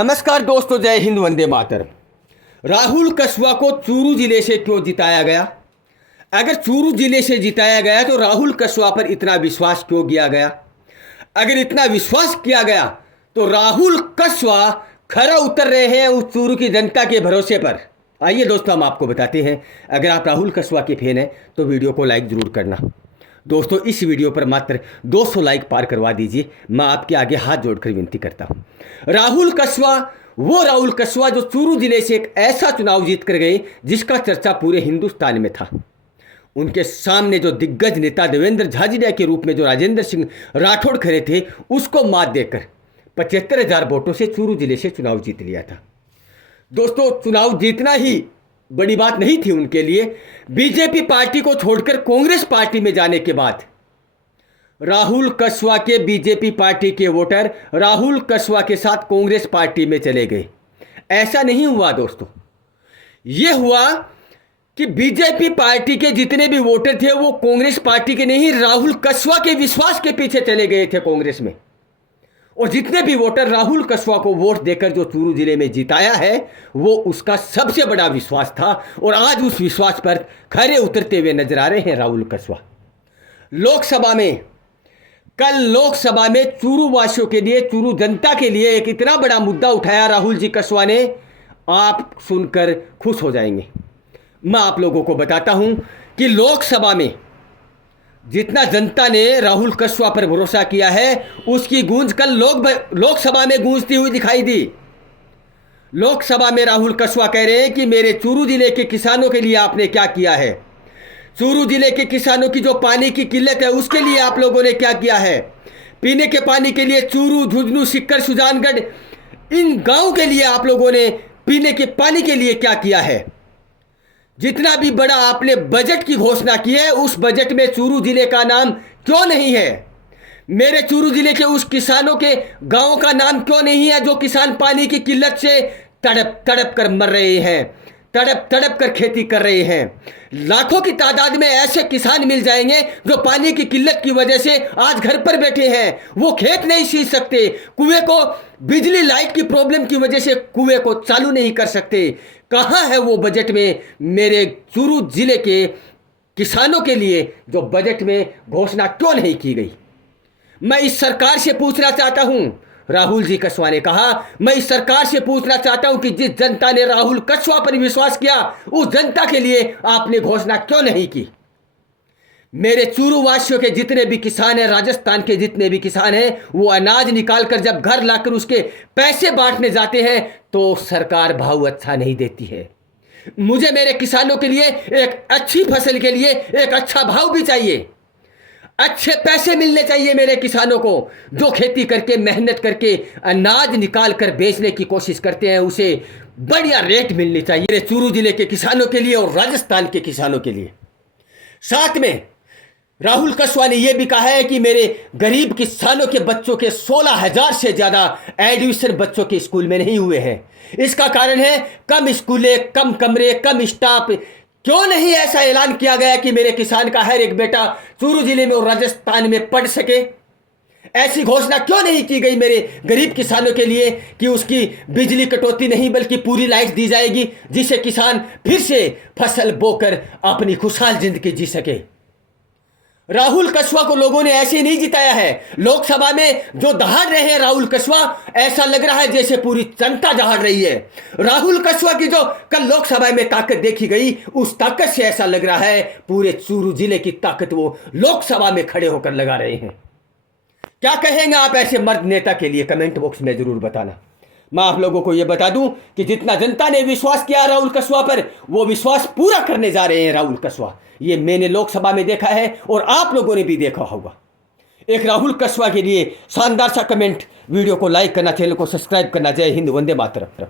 नमस्कार दोस्तों, जय हिंद, वंदे मातरम। राहुल कस्वा को चूरू जिले से क्यों जिताया गया? अगर चूरू जिले से जिताया गया तो राहुल कस्वा पर इतना विश्वास क्यों किया गया? अगर इतना विश्वास किया गया तो राहुल कस्वा खरा उतर रहे हैं उस चूरू की जनता के भरोसे पर। आइए दोस्तों, हम आपको बताते हैं। अगर आप राहुल कस्वा के फैन हैं तो वीडियो को लाइक ज़रूर करना। दोस्तों, इस वीडियो पर मात्र 200 लाइक पार करवा दीजिए, मैं आपके आगे हाथ जोड़कर विनती करता हूं। राहुल कस्वा, वो राहुल कस्वा जो चूरू जिले से एक ऐसा चुनाव जीत कर गए जिसका चर्चा पूरे हिंदुस्तान में था। उनके सामने जो दिग्गज नेता देवेंद्र झाझड़िया के रूप में जो राजेंद्र सिंह राठौड़ खड़े थे, उसको मात देकर 75,000 वोटों से चूरू जिले से चुनाव जीत लिया था। दोस्तों, चुनाव जीतना ही बड़ी बात नहीं थी उनके लिए। बीजेपी पार्टी को छोड़कर कांग्रेस पार्टी में जाने के बाद राहुल कस्वा के बीजेपी पार्टी के वोटर राहुल कस्वा के साथ कांग्रेस पार्टी में चले गए। ऐसा नहीं हुआ दोस्तों, यह हुआ कि बीजेपी पार्टी के जितने भी वोटर थे वो कांग्रेस पार्टी के नहीं, राहुल कस्वा के विश्वास के पीछे चले गए थे कांग्रेस में। और जितने भी वोटर राहुल कस्वा को वोट देकर जो चूरू जिले में जिताया है, वो उसका सबसे बड़ा विश्वास था। और आज उस विश्वास पर खरे उतरते हुए नजर आ रहे हैं राहुल कस्वा। लोकसभा में, कल लोकसभा में चूरू वासियों के लिए, चूरू जनता के लिए एक इतना बड़ा मुद्दा उठाया राहुल जी कस्वा ने, आप सुनकर खुश हो जाएंगे। मैं आप लोगों को बताता हूं कि लोकसभा में जितना जनता ने राहुल कस्वा पर भरोसा किया है, उसकी गूंज कल लोकसभा में गूंजती हुई दिखाई दी। लोकसभा में राहुल कस्वा कह रहे हैं कि मेरे चूरू जिले के किसानों के लिए आपने क्या किया है, चूरू जिले के किसानों की जो पानी की किल्लत है उसके लिए आप लोगों ने क्या किया है, पीने के पानी के लिए चूरू, झुंझुनू, सिक्कर, सुजानगढ़, इन गांव के लिए आप लोगों ने पीने के पानी के लिए क्या किया है। जितना भी बड़ा आपने बजट की घोषणा की है, उस बजट में चूरू जिले का नाम क्यों नहीं है? मेरे चूरू जिले के उस किसानों के गांव का नाम क्यों नहीं है जो किसान पानी की किल्लत से तड़प तड़प कर मर रहे हैं, तड़प तड़प कर खेती कर रहे हैं। लाखों की तादाद में ऐसे किसान मिल जाएंगे जो पानी की किल्लत की वजह से आज घर पर बैठे हैं, वो खेत नहीं सींच सकते, कुएं को बिजली लाइट की प्रॉब्लम की वजह से कुएं को चालू नहीं कर सकते। कहाँ है वो बजट में मेरे चूरू जिले के किसानों के लिए जो बजट में घोषणा क्यों नहीं की गई? मैं इस सरकार से पूछना चाहता हूं। राहुल जी कस्वा ने कहा, मैं इस सरकार से पूछना चाहता हूं कि जिस जनता ने राहुल कस्वा पर विश्वास किया, उस जनता के लिए आपने घोषणा क्यों नहीं की? मेरे चूरू वासियों के जितने भी किसान हैं, राजस्थान के जितने भी किसान हैं, वो अनाज निकालकर जब घर लाकर उसके पैसे बांटने जाते हैं तो सरकार भाव अच्छा नहीं देती है। मुझे मेरे किसानों के लिए एक अच्छी फसल के लिए एक अच्छा भाव भी चाहिए, अच्छे पैसे मिलने चाहिए मेरे किसानों को। जो खेती करके, मेहनत करके अनाज निकाल कर बेचने की कोशिश करते हैं, उसे बढ़िया रेट मिलनी चाहिए मेरे चूरू जिले के किसानों के लिए और राजस्थान के किसानों के लिए। साथ में राहुल कस्वा ने यह भी कहा है कि मेरे गरीब किसानों के बच्चों के 16,000 से ज़्यादा एडमिशन बच्चों के स्कूल में नहीं हुए हैं। इसका कारण है कम स्कूलें, कम कमरे, कम स्टाफ। क्यों नहीं ऐसा ऐलान किया गया कि मेरे किसान का हर एक बेटा चूरू जिले में और राजस्थान में पढ़ सके? ऐसी घोषणा क्यों नहीं की गई मेरे गरीब किसानों के लिए कि उसकी बिजली कटौती नहीं बल्कि पूरी लाइट दी जाएगी, जिससे किसान फिर से फसल बोकर अपनी खुशहाल जिंदगी जी सके? राहुल कस्वा को लोगों ने ऐसे नहीं जिताया है। लोकसभा में जो दहाड़ रहे हैं राहुल कस्वा, ऐसा लग रहा है जैसे पूरी जनता दहाड़ रही है। राहुल कस्वा की जो कल लोकसभा में ताकत देखी गई, उस ताकत से ऐसा लग रहा है पूरे चूरू जिले की ताकत वो लोकसभा में खड़े होकर लगा रहे हैं। क्या कहेंगे आप ऐसे मर्द नेता के लिए? कमेंट बॉक्स में जरूर बताना। मैं आप लोगों को यह बता दूं कि जितना जनता ने विश्वास किया राहुल कस्वा पर, वो विश्वास पूरा करने जा रहे हैं राहुल कस्वा। ये मैंने लोकसभा में देखा है और आप लोगों ने भी देखा होगा। एक राहुल कस्वा के लिए शानदार सा कमेंट, वीडियो को लाइक करना, चैनल को सब्सक्राइब करना। जय हिंद, वंदे मातरम।